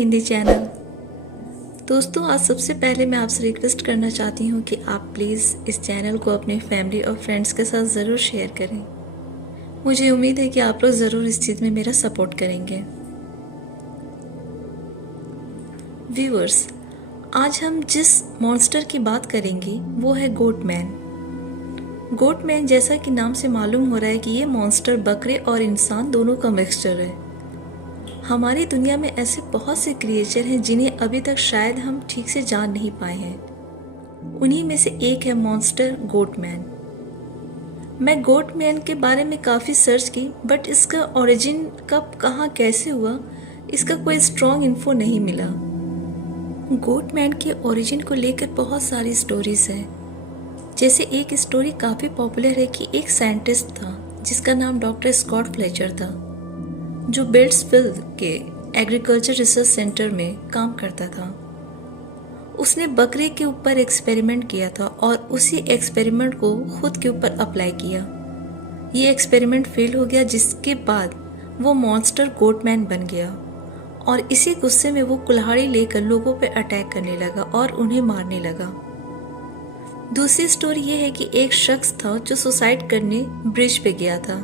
Hindi channel. दोस्तों, आज सबसे पहले मैं आपसे रिक्वेस्ट करना चाहती हूँ कि आप प्लीज़ इस चैनल को अपने फैमिली और फ्रेंड्स के साथ ज़रूर शेयर करें। मुझे उम्मीद है कि आप लोग ज़रूर इस चीज़ में मेरा सपोर्ट करेंगे। व्यूअर्स, आज हम जिस मॉन्स्टर की बात करेंगे वो है गोट मैन। गोट मैन, जैसा कि नाम से मालूम हो रहा है कि ये मॉन्स्टर बकरे और इंसान दोनों का मिक्सचर है। हमारी दुनिया में ऐसे बहुत से क्रिएचर हैं जिन्हें अभी तक शायद हम ठीक से जान नहीं पाए हैं। उन्हीं में से एक है मॉन्स्टर गोट मैन। मैं गोट मैन के बारे में काफ़ी सर्च की, बट इसका ओरिजिन कब, कहाँ, कैसे हुआ, इसका कोई स्ट्रॉन्ग इन्फो नहीं मिला। गोट मैन के ओरिजिन को लेकर बहुत सारी स्टोरीज हैं। जैसे एक स्टोरी काफ़ी पॉपुलर है कि एक साइंटिस्ट था जिसका नाम डॉक्टर स्कॉट फ्लेचर था, जो बेल्ट्सविल के एग्रीकल्चर रिसर्च सेंटर में काम करता था। उसने बकरे के ऊपर एक्सपेरिमेंट किया था और उसी एक्सपेरिमेंट को खुद के ऊपर अप्लाई किया। ये एक्सपेरिमेंट फेल हो गया, जिसके बाद वो मॉन्स्टर गोटमैन बन गया और इसी गुस्से में वो कुल्हाड़ी लेकर लोगों पर अटैक करने लगा और उन्हें मारने लगा। दूसरी स्टोरी ये है कि एक शख्स था जो सुसाइड करने ब्रिज पे गया था।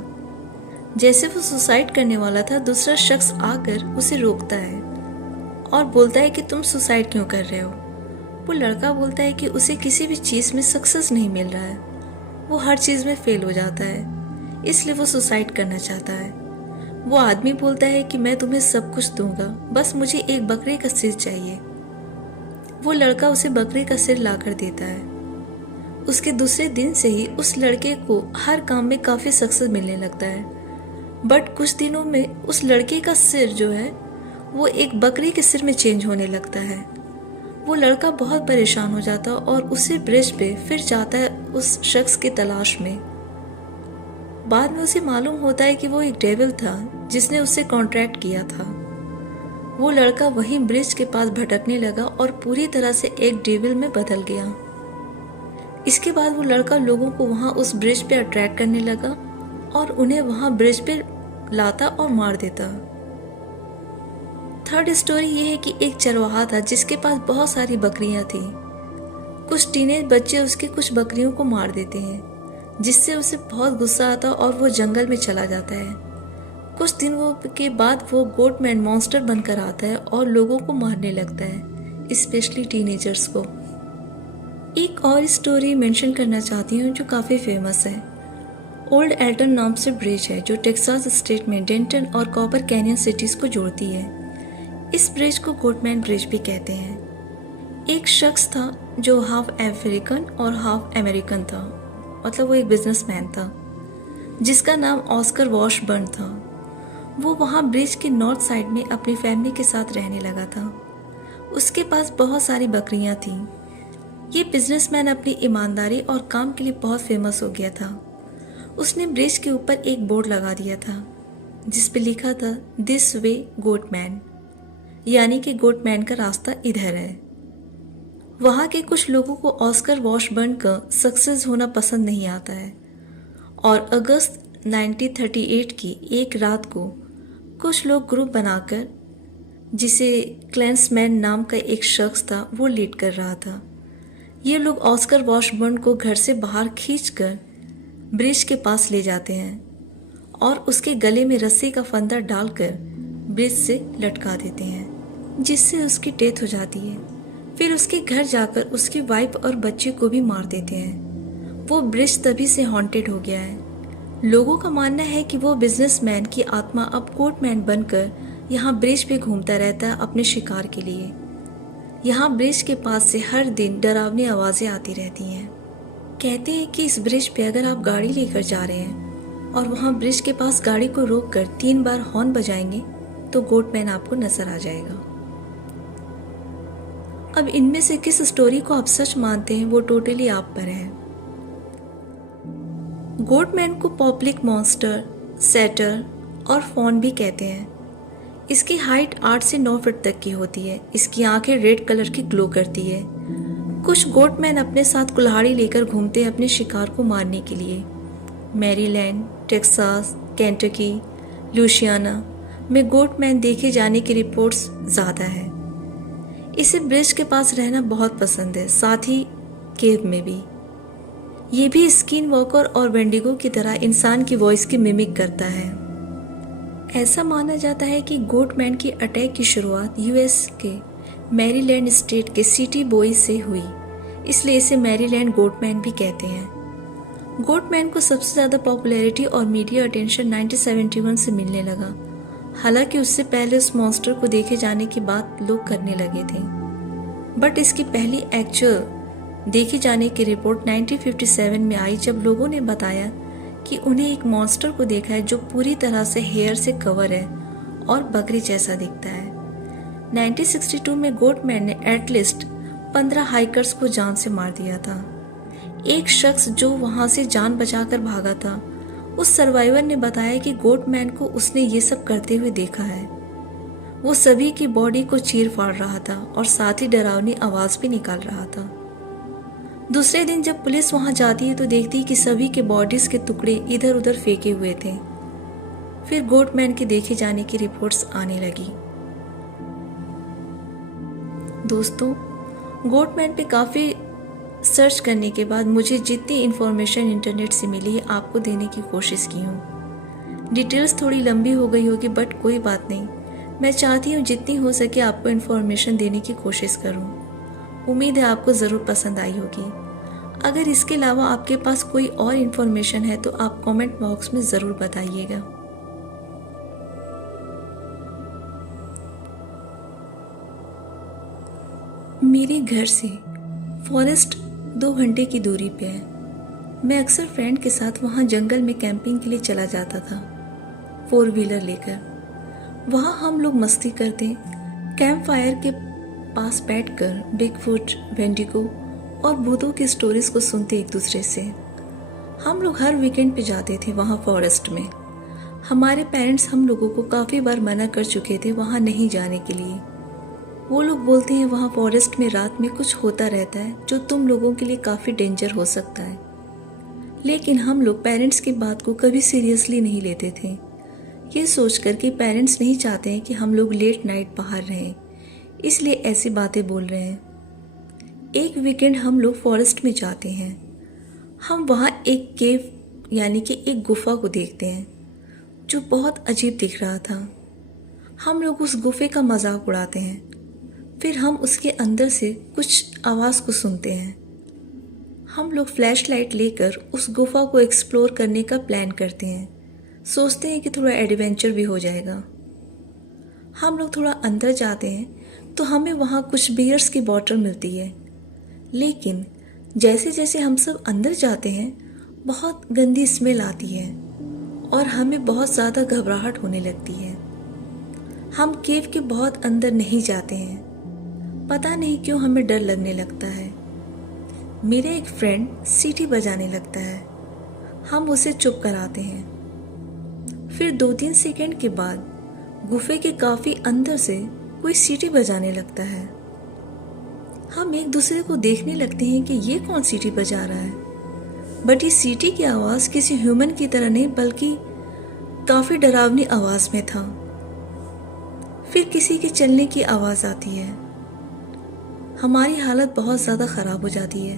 जैसे वो सुसाइड करने वाला था, दूसरा शख्स आकर उसे रोकता है और बोलता है कि तुम सुसाइड क्यों कर रहे हो। वो लड़का बोलता है कि उसे किसी भी चीज़ में सक्सेस नहीं मिल रहा है, वो हर चीज़ में फेल हो जाता है, इसलिए वो सुसाइड करना चाहता है। वो आदमी बोलता है कि मैं तुम्हें सब कुछ दूंगा, बस मुझे एक बकरे का सिर चाहिए। वो लड़का उसे बकरे का सिर लाकर देता है। उसके दूसरे दिन से ही उस लड़के को हर काम में काफ़ी सक्सेस मिलने लगता है, बट कुछ दिनों में उस लड़के का सिर जो है वो एक बकरी के सिर में चेंज होने लगता है। वो लड़का बहुत परेशान हो जाता है और उसे ब्रिज पे फिर जाता है उस शख्स की तलाश में। बाद में उसे मालूम होता है कि वो एक डेविल था जिसने उससे कॉन्ट्रैक्ट किया था। वो लड़का वहीं ब्रिज के पास भटकने लगा और पूरी तरह से एक डेविल में बदल गया। इसके बाद वो लड़का लोगों को वहाँ उस ब्रिज पे अट्रैक्ट करने लगा और उन्हें वहाँ ब्रिज पे लाता और मार देता। थर्ड स्टोरी ये है कि एक चरवाहा था जिसके पास बहुत सारी बकरियां थी। कुछ टीनेज बच्चे उसकी कुछ बकरियों को मार देते हैं, जिससे उसे बहुत गुस्सा आता और वो जंगल में चला जाता है। कुछ दिनों के बाद वो गोटमैन मॉन्स्टर बनकर आता है और लोगों को मारने लगता है, स्पेशली टीनेजर्स को। एक और स्टोरी मेंशन करना चाहती हूँ जो काफ़ी फेमस है। ओल्ड एल्टन नाम से ब्रिज है जो टेक्सास स्टेट में डेंटन और कॉपर कैनियन सिटीज़ को जोड़ती है। इस ब्रिज को गोटमैन ब्रिज भी कहते हैं। एक शख्स था जो हाफ अफ्रीकन और हाफ अमेरिकन था, मतलब वो एक बिजनेसमैन था जिसका नाम ऑस्कर वॉशबर्न था। वो वहाँ ब्रिज के नॉर्थ साइड में अपनी फैमिली के साथ रहने लगा था। उसके पास बहुत सारी बकरियाँ थीं। ये बिजनेसमैन अपनी ईमानदारी और काम के लिए बहुत फेमस हो गया था। उसने ब्रिज के ऊपर एक बोर्ड लगा दिया था जिस पे लिखा था दिस वे गोटमैन, यानी कि गोटमैन का रास्ता इधर है। वहाँ के कुछ लोगों को ऑस्कर वॉशबर्न का सक्सेस होना पसंद नहीं आता है और अगस्त 1938 की एक रात को कुछ लोग ग्रुप बनाकर, जिसे क्लैंसमैन नाम का एक शख्स था वो लीड कर रहा था, ये लोग ऑस्कर वॉशबर्न को घर से बाहर खींचकर ब्रिज के पास ले जाते हैं और उसके गले में रस्सी का फंदा डालकर ब्रिज से लटका देते हैं, जिससे उसकी डेथ हो जाती है। फिर उसके घर जाकर उसकी वाइफ और बच्चे को भी मार देते हैं। वो ब्रिज तभी से हॉन्टेड हो गया है। लोगों का मानना है कि वो बिजनेसमैन की आत्मा अब गोटमैन बनकर यहाँ ब्रिज पे घूमता रहता है अपने शिकार के लिए। यहाँ ब्रिज के पास से हर दिन डरावनी आवाज़ें आती रहती हैं। कहते हैं कि इस ब्रिज पे अगर आप गाड़ी लेकर जा रहे हैं और वहाँ ब्रिज के पास गाड़ी को रोककर 3 बार हॉर्न बजाएंगे तो गोटमैन आपको नजर आ जाएगा। अब इनमें से किस स्टोरी को आप सच मानते हैं वो टोटली आप पर है। गोटमैन को पब्लिक मॉन्स्टर, सेटर और फॉन भी कहते हैं। इसकी हाइट 8 से 9 फीट तक की होती है। इसकी आंखें रेड कलर की ग्लो करती है। कुछ गोटमैन अपने साथ कुल्हाड़ी लेकर घूमते हैं अपने शिकार को मारने के लिए। मैरीलैंड, टेक्सास, केंटकी, लुइसियाना, में गोटमैन देखे जाने की रिपोर्ट्स ज़्यादा है। इसे ब्रिज के पास रहना बहुत पसंद है, साथ ही केव में भी। ये भी स्किन वॉकर और वेंडिगो की तरह इंसान की वॉइस की मिमिक करता है। ऐसा माना जाता है कि गोटमैन की अटैक की शुरुआत यूएस के मैरीलैंड स्टेट के सिटी बॉय से हुई, इसलिए इसे मैरीलैंड गोटमैन भी कहते हैं। गोटमैन को सबसे ज़्यादा पॉपुलैरिटी और मीडिया अटेंशन 1971 से मिलने लगा। हालांकि उससे पहले उस मॉन्स्टर को देखे जाने की बात लोग करने लगे थे, बट इसकी पहली एक्चुअल देखे जाने की रिपोर्ट 1957 में आई, जब लोगों ने बताया कि उन्हें एक मॉन्स्टर को देखा है जो पूरी तरह से हेयर से कवर है और बकरी जैसा दिखता है। 1962 में गोटमैन ने एटलीस्ट 15 हाइकर्स को जान से मार दिया था। एक शख्स जो वहां से जान बचाकर भागा था, उस सर्वाइवर ने बताया कि गोटमैन को उसने ये सब करते हुए देखा है। वो सभी की बॉडी को चीर फाड़ रहा था और साथ ही डरावनी आवाज भी निकाल रहा था। दूसरे दिन जब पुलिस वहां जाती है तो देखती है कि सभी के बॉडीज के टुकड़े इधर उधर फेंके हुए थे। फिर गोटमैन के देखे जाने की रिपोर्ट्स आने लगी। दोस्तों, गोटमैन पे काफ़ी सर्च करने के बाद मुझे जितनी इन्फॉर्मेशन इंटरनेट से मिली है आपको देने की कोशिश की हूँ। डिटेल्स थोड़ी लंबी हो गई होगी, बट कोई बात नहीं। मैं चाहती हूँ जितनी हो सके आपको इन्फॉर्मेशन देने की कोशिश करूँ। उम्मीद है आपको ज़रूर पसंद आई होगी। अगर इसके अलावा आपके पास कोई और इन्फॉर्मेशन है तो आप कमेंट बॉक्स में ज़रूर बताइएगा। मेरे घर से फॉरेस्ट 2 घंटे की दूरी पे है। मैं अक्सर फ्रेंड के साथ वहाँ जंगल में कैंपिंग के लिए चला जाता था, 4 व्हीलर लेकर। वहाँ हम लोग मस्ती करते, कैंप फायर के पास बैठकर बिगफुट, वेंडिगो और भूतों की स्टोरीज को सुनते एक दूसरे से। हम लोग हर वीकेंड पे जाते थे वहाँ फॉरेस्ट में। हमारे पेरेंट्स हम लोगों को काफ़ी बार मना कर चुके थे वहाँ नहीं जाने के लिए। वो लोग बोलते हैं वहाँ फॉरेस्ट में रात में कुछ होता रहता है जो तुम लोगों के लिए काफ़ी डेंजर हो सकता है। लेकिन हम लोग पेरेंट्स की बात को कभी सीरियसली नहीं लेते थे, ये सोचकर कि पेरेंट्स नहीं चाहते हैं कि हम लोग लेट नाइट बाहर रहें, इसलिए ऐसी बातें बोल रहे हैं। एक वीकेंड हम लोग फॉरेस्ट में जाते हैं। हम वहाँ एक केव यानी कि एक गुफा को देखते हैं जो बहुत अजीब दिख रहा था। हम लोग उस गुफे का मजाक उड़ाते हैं। फिर हम उसके अंदर से कुछ आवाज़ को सुनते हैं। हम लोग फ्लैश लाइट लेकर उस गुफा को एक्सप्लोर करने का प्लान करते हैं। सोचते हैं कि थोड़ा एडवेंचर भी हो जाएगा। हम लोग थोड़ा अंदर जाते हैं तो हमें वहाँ कुछ बियर्स की बॉटल मिलती है। लेकिन जैसे जैसे हम सब अंदर जाते हैं बहुत गंदी स्मेल आती है और हमें बहुत ज़्यादा घबराहट होने लगती है। हम केव के बहुत अंदर नहीं जाते हैं। पता नहीं क्यों हमें डर लगने लगता है। मेरा एक फ्रेंड सीटी बजाने लगता है। हम उसे चुप कराते हैं। फिर 2-3 सेकंड के बाद गुफे के काफ़ी अंदर से कोई सीटी बजाने लगता है। हम एक दूसरे को देखने लगते हैं कि ये कौन सीटी बजा रहा है। बट ये सीटी की आवाज़ किसी ह्यूमन की तरह नहीं बल्कि काफ़ी डरावनी आवाज़ में था। फिर किसी के चलने की आवाज़ आती है। हमारी हालत बहुत ज़्यादा ख़राब हो जाती है।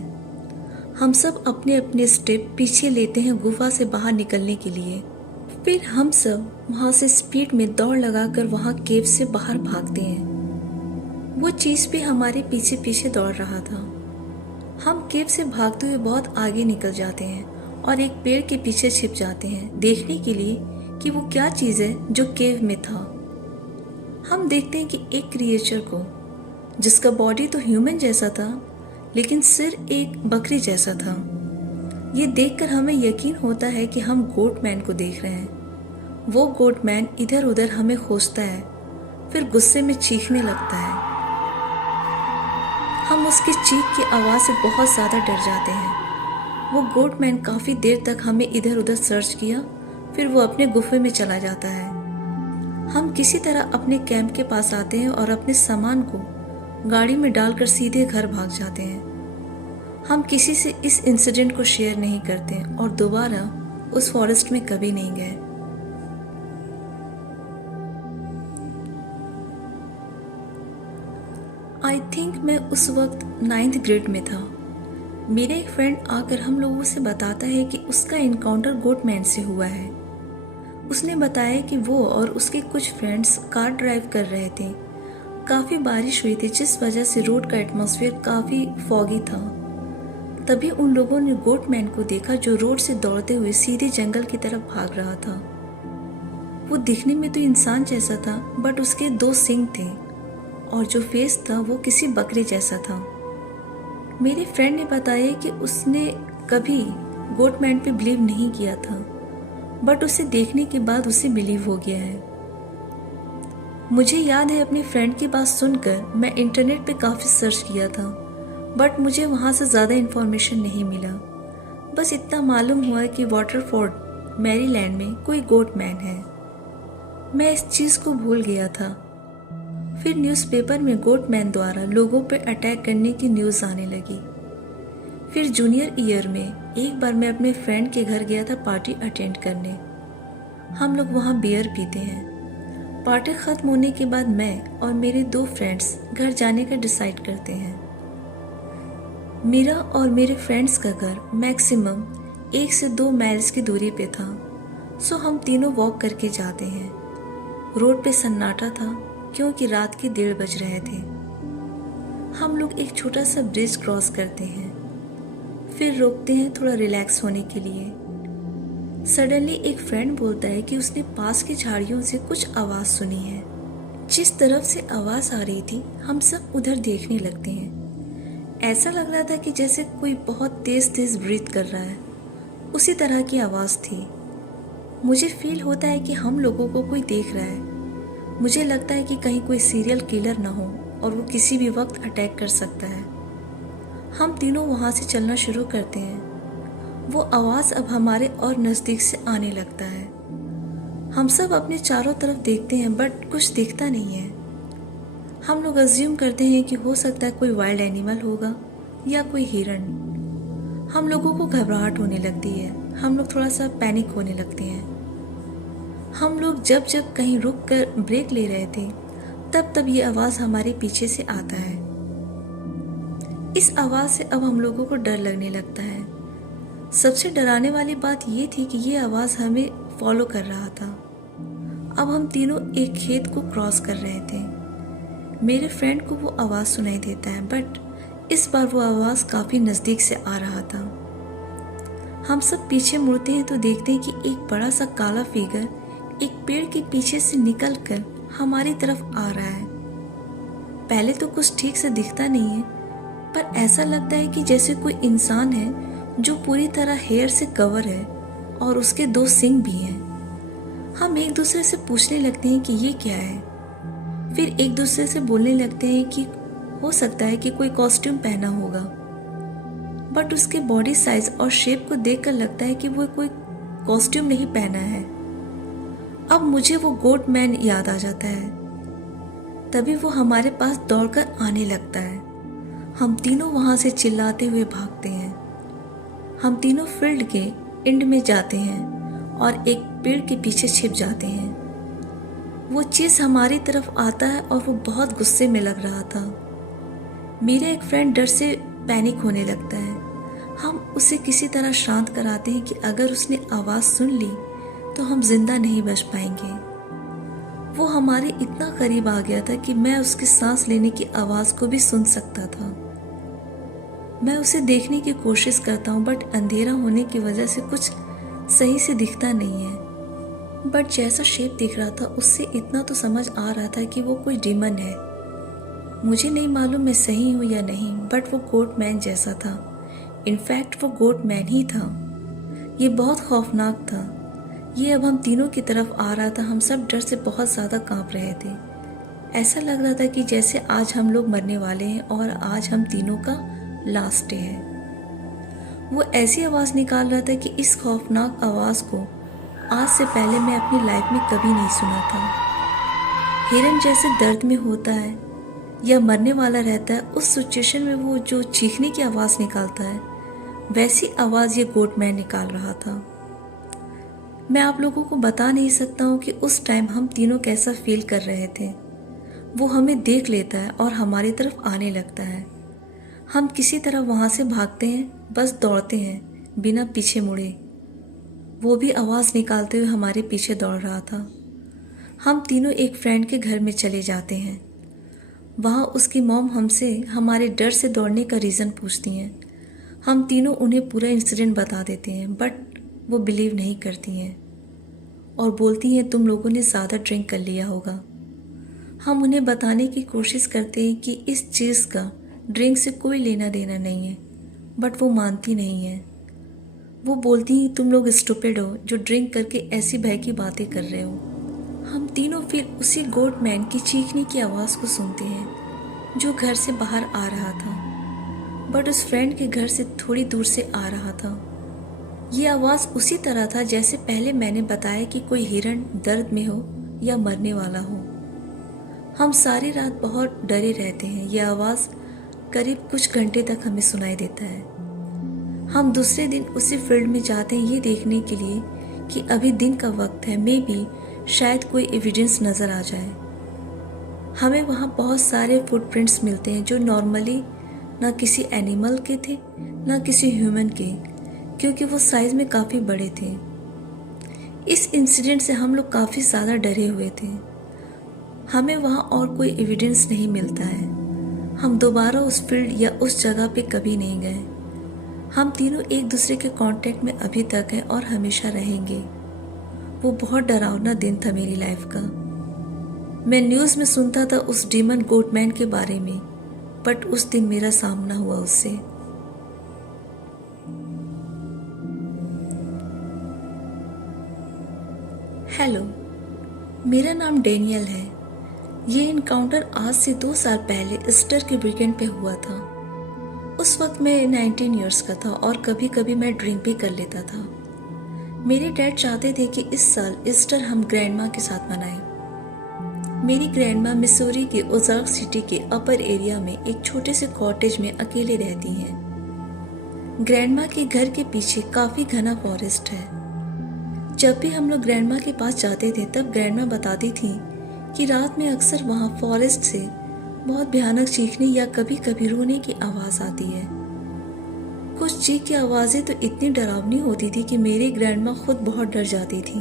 हम सब अपने अपने स्टेप पीछे लेते हैं गुफा से बाहर निकलने के लिए। फिर हम सब वहाँ से स्पीड में दौड़ लगाकर वहाँ केव से बाहर भागते हैं। वो चीज़ भी हमारे पीछे पीछे दौड़ रहा था। हम केव से भागते हुए बहुत आगे निकल जाते हैं और एक पेड़ के पीछे छिप जाते हैं देखने के लिए कि वो क्या चीज़ है जो केव में था। हम देखते हैं कि एक क्रिएचर को जिसका बॉडी तो ह्यूमन जैसा था लेकिन सिर एक बकरी जैसा था। ये देखकर हमें यकीन होता है कि हम गोटमैन को देख रहे हैं। वो गोटमैन इधर उधर हमें खोजता है, फिर गुस्से में चीखने लगता है। हम उसकी चीख की आवाज़ से बहुत ज़्यादा डर जाते हैं। वो गोटमैन काफ़ी देर तक हमें इधर उधर सर्च किया, फिर वो अपने गुफे में चला जाता है। हम किसी तरह अपने कैंप के पास आते हैं और अपने सामान को गाड़ी में डालकर सीधे घर भाग जाते हैं। हम किसी से इस इंसिडेंट को शेयर नहीं करते और दोबारा उस फॉरेस्ट में कभी नहीं गए। आई थिंक मैं उस वक्त 9th ग्रेड में था। मेरा एक फ्रेंड आकर हम लोगों से बताता है कि उसका इनकाउंटर गोटमैन से हुआ है। उसने बताया कि वो और उसके कुछ फ्रेंड्स कार ड्राइव कर रहे थे। काफ़ी बारिश हुई थी जिस वजह से रोड का एटमॉस्फेयर काफ़ी फॉगी था। तभी उन लोगों ने गोटमैन को देखा जो रोड से दौड़ते हुए सीधे जंगल की तरफ भाग रहा था। वो दिखने में तो इंसान जैसा था, बट उसके 2 सींग थे और जो फेस था वो किसी बकरे जैसा था। मेरे फ्रेंड ने बताया कि उसने कभी गोटमैन पे बिलीव नहीं किया था, बट उसे देखने के बाद उसे बिलीव हो गया है। मुझे याद है अपने फ्रेंड की बात सुनकर मैं इंटरनेट पे काफ़ी सर्च किया था, बट मुझे वहाँ से ज़्यादा इन्फॉर्मेशन नहीं मिला। बस इतना मालूम हुआ कि वाटरफोर्ड मैरीलैंड में कोई गोटमैन है। मैं इस चीज़ को भूल गया था। फिर न्यूज़पेपर में गोटमैन द्वारा लोगों पर अटैक करने की न्यूज़ आने लगी। फिर जूनियर ईयर में एक बार मैं अपने फ्रेंड के घर गया था पार्टी अटेंड करने। हम लोग वहाँ बियर पीते हैं। पार्टी ख़त्म होने के बाद मैं और मेरे 2 फ्रेंड्स घर जाने का डिसाइड करते हैं। मेरा और मेरे फ्रेंड्स का घर मैक्सिमम 1 से 2 माइल्स की दूरी पे था, सो हम तीनों वॉक करके जाते हैं। रोड पे सन्नाटा था क्योंकि रात के 1:30 बज रहे थे। हम लोग एक छोटा सा ब्रिज क्रॉस करते हैं, फिर रोकते हैं थोड़ा रिलैक्स होने के लिए। सडनली एक फ्रेंड बोलता है कि उसने पास की झाड़ियों से कुछ आवाज़ सुनी है। जिस तरफ से आवाज़ आ रही थी हम सब उधर देखने लगते हैं। ऐसा लग रहा था कि जैसे कोई बहुत तेज़ तेज़ ब्रीथ कर रहा है, उसी तरह की आवाज़ थी। मुझे फील होता है कि हम लोगों को कोई देख रहा है। मुझे लगता है कि कहीं कोई सीरियल किलर ना हो और वो किसी भी वक्त अटैक कर सकता है। हम तीनों वहाँ से चलना शुरू करते हैं। वो आवाज़ अब हमारे और नज़दीक से आने लगता है। हम सब अपने चारों तरफ देखते हैं बट कुछ दिखता नहीं है। हम लोग अज्यूम करते हैं कि हो सकता है कोई वाइल्ड एनिमल होगा या कोई हिरन। हम लोगों को घबराहट होने लगती है। हम लोग थोड़ा सा पैनिक होने लगते हैं। हम लोग जब जब कहीं रुक कर ब्रेक ले रहे थे तब ये आवाज़ हमारे पीछे से आता है। इस आवाज़ से अब हम लोगों को डर लगने लगता है। सबसे डराने वाली बात ये थी कि ये आवाज़ हमें फॉलो कर रहा था। अब हम तीनों एक खेत को क्रॉस कर रहे थे। मेरे फ्रेंड को वो आवाज़ सुनाई देता है, बट इस बार वो आवाज़ काफ़ी नज़दीक से आ रहा था। हम सब पीछे मुड़ते हैं तो देखते हैं कि एक बड़ा सा काला फिगर एक पेड़ के पीछे से निकलकर हमारी तरफ आ रहा है। पहले तो कुछ ठीक से दिखता नहीं है, पर ऐसा लगता है कि जैसे कोई इंसान है जो पूरी तरह हेयर से कवर है और उसके 2 सींग भी हैं। हम एक दूसरे से पूछने लगते हैं कि ये क्या है। फिर एक दूसरे से बोलने लगते हैं कि हो सकता है कि कोई कॉस्ट्यूम पहना होगा, बट उसके बॉडी साइज और शेप को देखकर लगता है कि वो कोई कॉस्ट्यूम नहीं पहना है। अब मुझे वो गोटमैन याद आ जाता है। तभी वो हमारे पास दौड़कर आने लगता है। हम तीनों वहाँ से चिल्लाते हुए भागते हैं। हम तीनों फील्ड के एंड में जाते हैं और एक पेड़ के पीछे छिप जाते हैं। वो चीज़ हमारी तरफ आता है और वो बहुत गुस्से में लग रहा था। मेरा एक फ्रेंड डर से पैनिक होने लगता है। हम उसे किसी तरह शांत कराते हैं कि अगर उसने आवाज़ सुन ली तो हम जिंदा नहीं बच पाएंगे। वो हमारे इतना करीब आ गया था कि मैं उसकी सांस लेने की आवाज़ को भी सुन सकता था। मैं उसे देखने की कोशिश करता हूँ, बट अंधेरा होने की वजह से कुछ सही से दिखता नहीं है। बट जैसा शेप दिख रहा था उससे इतना तो समझ आ रहा था कि वो कोई डीमन है। मुझे नहीं मालूम मैं सही हूँ या नहीं, बट वो गोटमैन जैसा था। इनफैक्ट वो गोटमैन ही था। ये बहुत खौफनाक था। ये अब हम तीनों की तरफ आ रहा था। हम सब डर से बहुत ज़्यादा कांप रहे थे। ऐसा लग रहा था कि जैसे आज हम लोग मरने वाले हैं और आज हम तीनों का लास्ट डे है। वो ऐसी आवाज़ निकाल रहा था कि इस खौफनाक आवाज़ को आज से पहले मैं अपनी लाइफ में कभी नहीं सुना था। हिरन जैसे दर्द में होता है या मरने वाला रहता है, उस सिचुएशन में वो जो चीखने की आवाज़ निकालता है, वैसी आवाज़ ये गोटमैन निकाल रहा था। मैं आप लोगों को बता नहीं सकता हूँ कि उस टाइम हम तीनों कैसा फील कर रहे थे। वो हमें देख लेता है और हमारी तरफ आने लगता है। हम किसी तरह वहाँ से भागते हैं, बस दौड़ते हैं बिना पीछे मुड़े। वो भी आवाज़ निकालते हुए हमारे पीछे दौड़ रहा था। हम तीनों एक फ्रेंड के घर में चले जाते हैं। वहाँ उसकी मॉम हमसे हमारे डर से दौड़ने का रीज़न पूछती हैं। हम तीनों उन्हें पूरा इंसिडेंट बता देते हैं, बट वो बिलीव नहीं करती हैं और बोलती हैं तुम लोगों ने ज़्यादा ड्रिंक कर लिया होगा। हम उन्हें बताने की कोशिश करते हैं कि इस चीज़ का ड्रिंक से कोई लेना देना नहीं है, बट वो मानती नहीं है। वो बोलती हैं तुम लोग स्टूपिड हो जो ड्रिंक करके ऐसी भय की बातें कर रहे हो। हम तीनों फिर उसी गोट मैन की चीखने की आवाज़ को सुनते हैं जो घर से बाहर आ रहा था, बट उस फ्रेंड के घर से थोड़ी दूर से आ रहा था। ये आवाज़ उसी तरह था जैसे पहले मैंने बताया कि कोई हिरण दर्द में हो या मरने वाला हो। हम सारी रात बहुत डरे रहते हैं। यह आवाज़ करीब कुछ घंटे तक हमें सुनाई देता है। हम दूसरे दिन उसी फील्ड में जाते हैं ये देखने के लिए कि अभी दिन का वक्त है, मे बी शायद कोई एविडेंस नज़र आ जाए। हमें वहाँ बहुत सारे फुटप्रिंट्स मिलते हैं जो नॉर्मली ना किसी एनिमल के थे ना किसी ह्यूमन के, क्योंकि वो साइज़ में काफ़ी बड़े थे। इस इंसिडेंट से हम लोग काफ़ी ज़्यादा डरे हुए थे। हमें वहाँ और कोई एविडेंस नहीं मिलता है। हम दोबारा उस फील्ड या उस जगह पे कभी नहीं गए। हम तीनों एक दूसरे के कांटेक्ट में अभी तक हैं और हमेशा रहेंगे। वो बहुत डरावना दिन था मेरी लाइफ का। मैं न्यूज़ में सुनता था उस डीमन गोटमैन के बारे में, बट उस दिन मेरा सामना हुआ उससे। हेलो, मेरा नाम डेनियल है। ये इनकाउंटर आज से 2 साल पहले ईस्टर के वीकेंड पे हुआ था। उस वक्त मैं 19 ईयर्स का था और कभी कभी मैं ड्रिंक भी कर लेता था। मेरे डैड चाहते थे कि इस साल ईस्टर हम ग्रैंडमा के साथ मनाएं। मेरी ग्रैंडमा मिसूरी के ओज़ार्क सिटी के अपर एरिया में एक छोटे से कॉटेज में अकेले रहती हैं। ग्रैंडमा के घर के पीछे काफ़ी घना फॉरेस्ट है। जब भी हम लोग ग्रैंडमा के पास जाते थे तब ग्रैंडमा बताती थी कि रात में अक्सर वहाँ फॉरेस्ट से बहुत भयानक चीखने या कभी कभी रोने की आवाज़ आती है। कुछ चीख की आवाज़ें तो इतनी डरावनी होती थी कि मेरी ग्रैंडमा खुद बहुत डर जाती थी।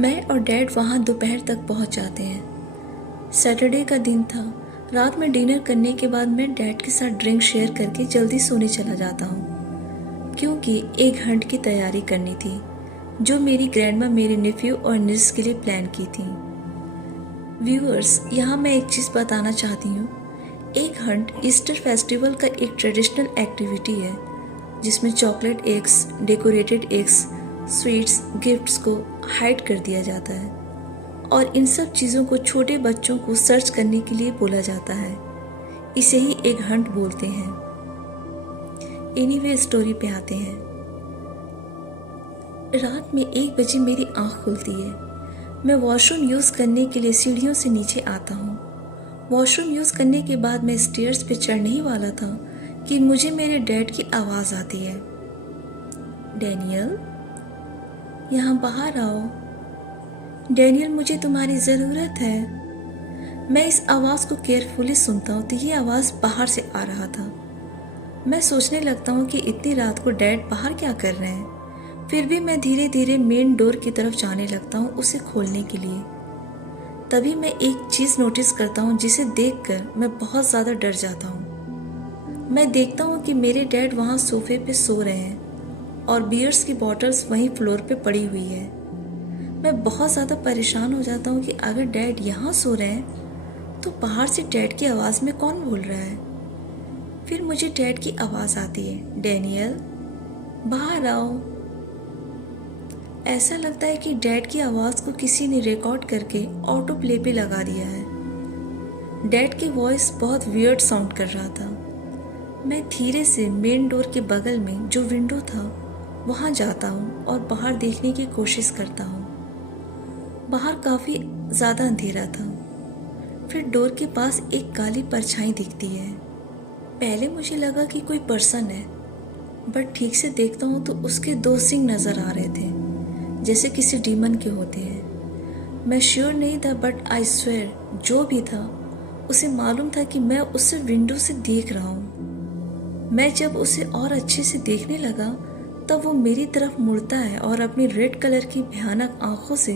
मैं और डैड वहाँ दोपहर तक पहुँच जाते हैं। सैटरडे का दिन था। रात में डिनर करने के बाद मैं डैड के साथ ड्रिंक शेयर करके जल्दी सोने चला जाता हूँ, क्योंकि एक हंट की तैयारी करनी थी जो मेरी ग्रैंडमा मेरे नेफ्यू और निस के लिए प्लान की थी। व्यूअर्स, यहाँ मैं एक चीज़ बताना चाहती हूँ। एक हंट ईस्टर फेस्टिवल का एक ट्रेडिशनल एक्टिविटी है जिसमें chocolate eggs, decorated eggs, sweets, gifts को हाइड कर दिया जाता है और इन सब चीज़ों को छोटे बच्चों को सर्च करने के लिए बोला जाता है। इसे ही एक हंट बोलते हैं। एनीवे, स्टोरी पे आते हैं। रात में 1 बजे मेरी आँख खुलती है। मैं वॉशरूम यूज़ करने के लिए सीढ़ियों से नीचे आता हूँ। वॉशरूम यूज़ करने के बाद मैं स्टेयर्स पे चढ़ने ही वाला था कि मुझे मेरे डैड की आवाज़ आती है, डैनियल, यहाँ बाहर आओ। डैनियल, मुझे तुम्हारी ज़रूरत है। मैं इस आवाज़ को केयरफुली सुनता हूँ तो ये आवाज़ बाहर से आ रहा था। मैं सोचने लगता हूँ कि इतनी रात को डैड बाहर क्या कर रहे हैं। फिर भी मैं धीरे धीरे मेन डोर की तरफ जाने लगता हूँ उसे खोलने के लिए। तभी मैं एक चीज़ नोटिस करता हूँ जिसे देखकर मैं बहुत ज़्यादा डर जाता हूँ। मैं देखता हूँ कि मेरे डैड वहाँ सोफे पे सो रहे हैं और बियर्स की बॉटल्स वहीं फ्लोर पे पड़ी हुई है। मैं बहुत ज़्यादा परेशान हो जाता हूँ कि अगर डैड यहाँ सो रहे हैं तो बाहर से डैड की आवाज़ में कौन बोल रहा है। फिर मुझे डैड की आवाज़ आती है, डैनियल, बाहर आओ। ऐसा लगता है कि डैड की आवाज़ को किसी ने रिकॉर्ड करके ऑटो प्ले पे लगा दिया है। डैड की वॉइस बहुत वियर्ड साउंड कर रहा था। मैं धीरे से मेन डोर के बगल में जो विंडो था वहाँ जाता हूँ और बाहर देखने की कोशिश करता हूँ। बाहर काफ़ी ज़्यादा अंधेरा था। फिर डोर के पास एक काली परछाई दिखती है। पहले मुझे लगा कि कोई पर्सन है, बट ठीक से देखता हूँ तो उसके 2 सिंग नज़र आ रहे थे जैसे किसी डीमन के होते हैं। मैं श्योर नहीं था, बट आई स्वेयर जो भी था उसे मालूम था कि मैं उसे विंडो से देख रहा हूँ। मैं जब उसे और अच्छे से देखने लगा तब वो मेरी तरफ मुड़ता है और अपनी रेड कलर की भयानक आंखों से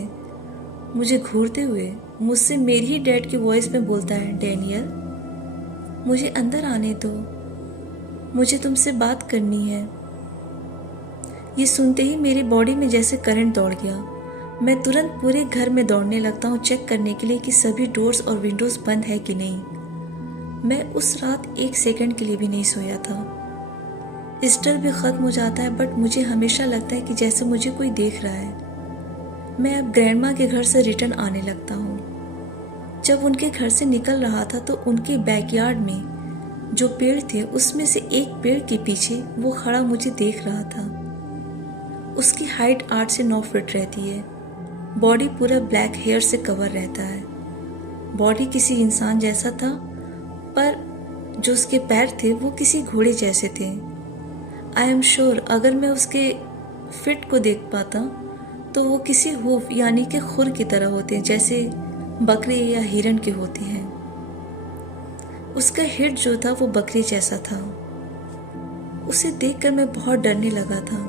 मुझे घूरते हुए मुझसे मेरी ही डैड की वॉइस में बोलता है, डैनियल मुझे अंदर आने दो, मुझे तुमसे बात करनी है। ये सुनते ही मेरी बॉडी में जैसे करंट दौड़ गया। मैं तुरंत पूरे घर में दौड़ने लगता हूँ चेक करने के लिए कि सभी डोर्स और विंडोज़ बंद है कि नहीं। मैं उस रात 1 सेकंड के लिए भी नहीं सोया था। ईस्टर भी ख़त्म हो जाता है बट मुझे हमेशा लगता है कि जैसे मुझे कोई देख रहा है। मैं अब ग्रैंडमा के घर से रिटर्न आने लगता हूँ। जब उनके घर से निकल रहा था तो उनके बैकयार्ड में जो पेड़ थे उसमें से एक पेड़ के पीछे वो खड़ा मुझे देख रहा था। उसकी हाइट 8 से 9 फीट रहती है। बॉडी पूरा ब्लैक हेयर से कवर रहता है। बॉडी किसी इंसान जैसा था पर जो उसके पैर थे वो किसी घोड़े जैसे थे। आई एम श्योर अगर मैं उसके फिट को देख पाता तो वो किसी हूफ यानी कि खुर की तरह होते जैसे बकरे या हिरन के होते हैं। उसका हेड जो था वो बकरी जैसा था। उसे देखकर मैं बहुत डरने लगा था।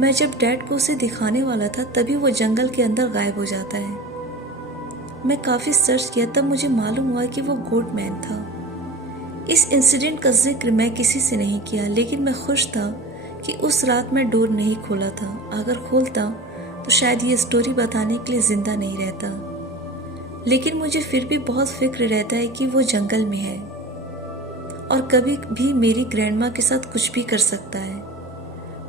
मैं जब डैड को उसे दिखाने वाला था तभी वो जंगल के अंदर गायब हो जाता है। मैं काफ़ी सर्च किया तब मुझे मालूम हुआ कि वो गोट मैन था। इस इंसिडेंट का जिक्र मैं किसी से नहीं किया लेकिन मैं खुश था कि उस रात मैं डोर नहीं खोला था। अगर खोलता तो शायद ये स्टोरी बताने के लिए ज़िंदा नहीं रहता। लेकिन मुझे फिर भी बहुत फिक्र रहता है कि वो जंगल में है और कभी भी मेरी ग्रैंडमा के साथ कुछ भी कर सकता है।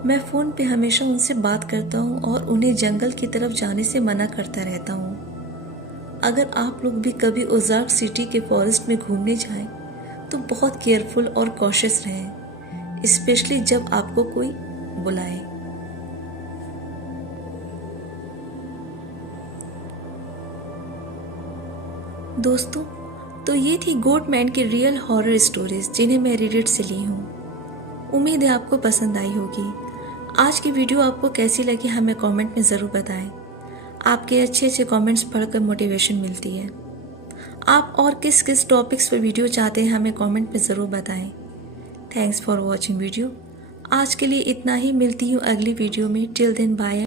मैं फ़ोन पे हमेशा उनसे बात करता हूँ और उन्हें जंगल की तरफ जाने से मना करता रहता हूँ। अगर आप लोग भी कभी ओज़ार्क सिटी के फॉरेस्ट में घूमने जाएं तो बहुत केयरफुल और कॉशियस रहें, स्पेशली जब आपको कोई बुलाए। दोस्तों, तो ये थी गोट मैन की रियल हॉरर स्टोरीज जिन्हें मैं रेडिट से ली हूँ। उम्मीद है आपको पसंद आई होगी। आज की वीडियो आपको कैसी लगी हमें कमेंट में ज़रूर बताएं। आपके अच्छे कमेंट्स पढ़कर मोटिवेशन मिलती है। आप और किस किस टॉपिक्स पर वीडियो चाहते हैं हमें कमेंट में ज़रूर बताएं। Thanks for watching video. आज के लिए इतना ही। मिलती हूँ अगली वीडियो में। Till then bye.